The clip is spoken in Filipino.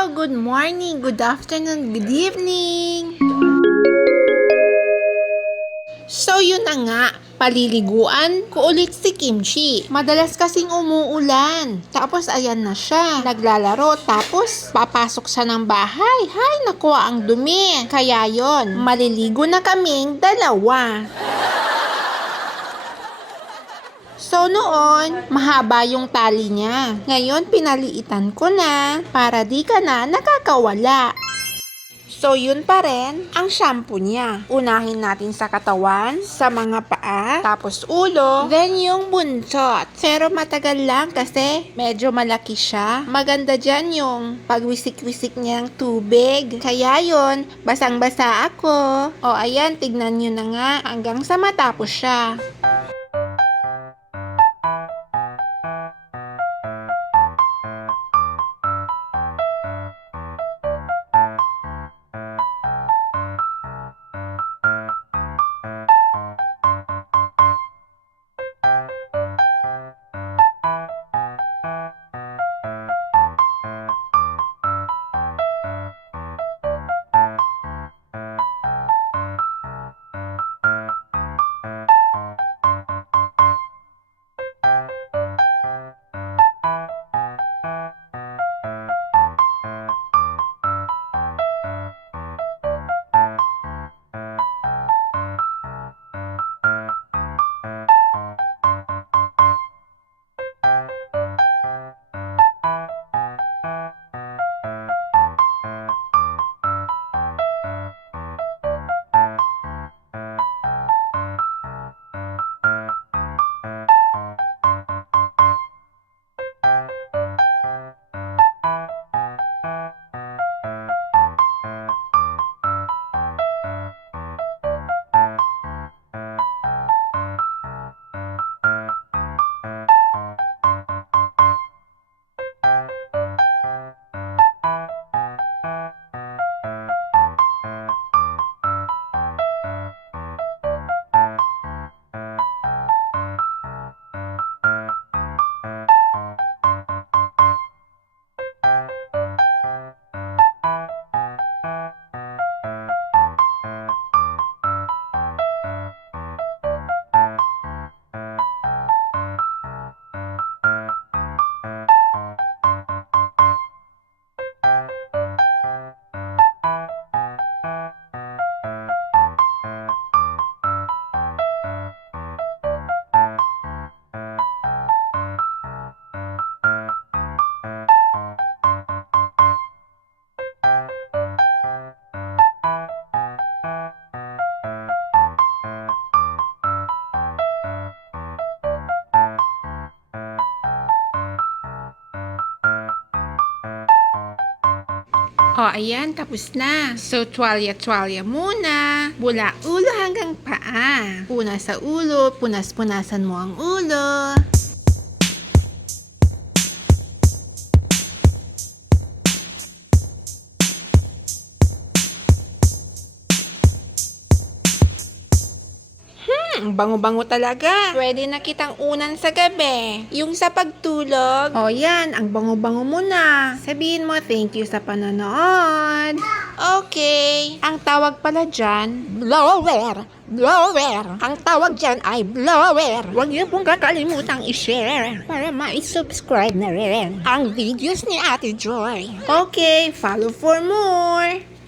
Hello, good morning, good afternoon, good evening. So yun na nga, paliliguan ko ulit si Kimchi. Madalas kasing umuulan. Tapos ayan na siya, naglalaro. Tapos papasok siya ng bahay. Hay, nakuha ang dumi. Kaya yon, maliligo na kaming dalawa. So noon, mahaba yung tali niya. Ngayon, pinaliitan ko na para di ka na nakakawala. So yun pa rin ang shampoo niya. Unahin natin sa katawan, sa mga paa, tapos ulo, then yung buntot. Pero matagal lang kasi medyo malaki siya. Maganda dyan yung pagwisik-wisik niya ng tubig. Kaya yun, basang-basa ako. O ayan, tignan nyo na nga hanggang sa matapos siya. O, ayan, tapos na. So, tuwalya-tuwalya muna. Mula ulo hanggang paa. Una sa ulo, punas-punasan mo ang ulo. Ang bango-bango talaga. Pwede na kitang unan sa gabi. Yung sa pagtulog. O yan, ang bango-bango mo na. Sabihin mo, thank you sa panonood. Okay. Ang tawag pala dyan, blower. Blower. Ang tawag dyan ay blower. Huwag niyo pong kakalimutang i-share para ma-subscribe na rin ang videos ni Ate Joy. Okay, follow for more.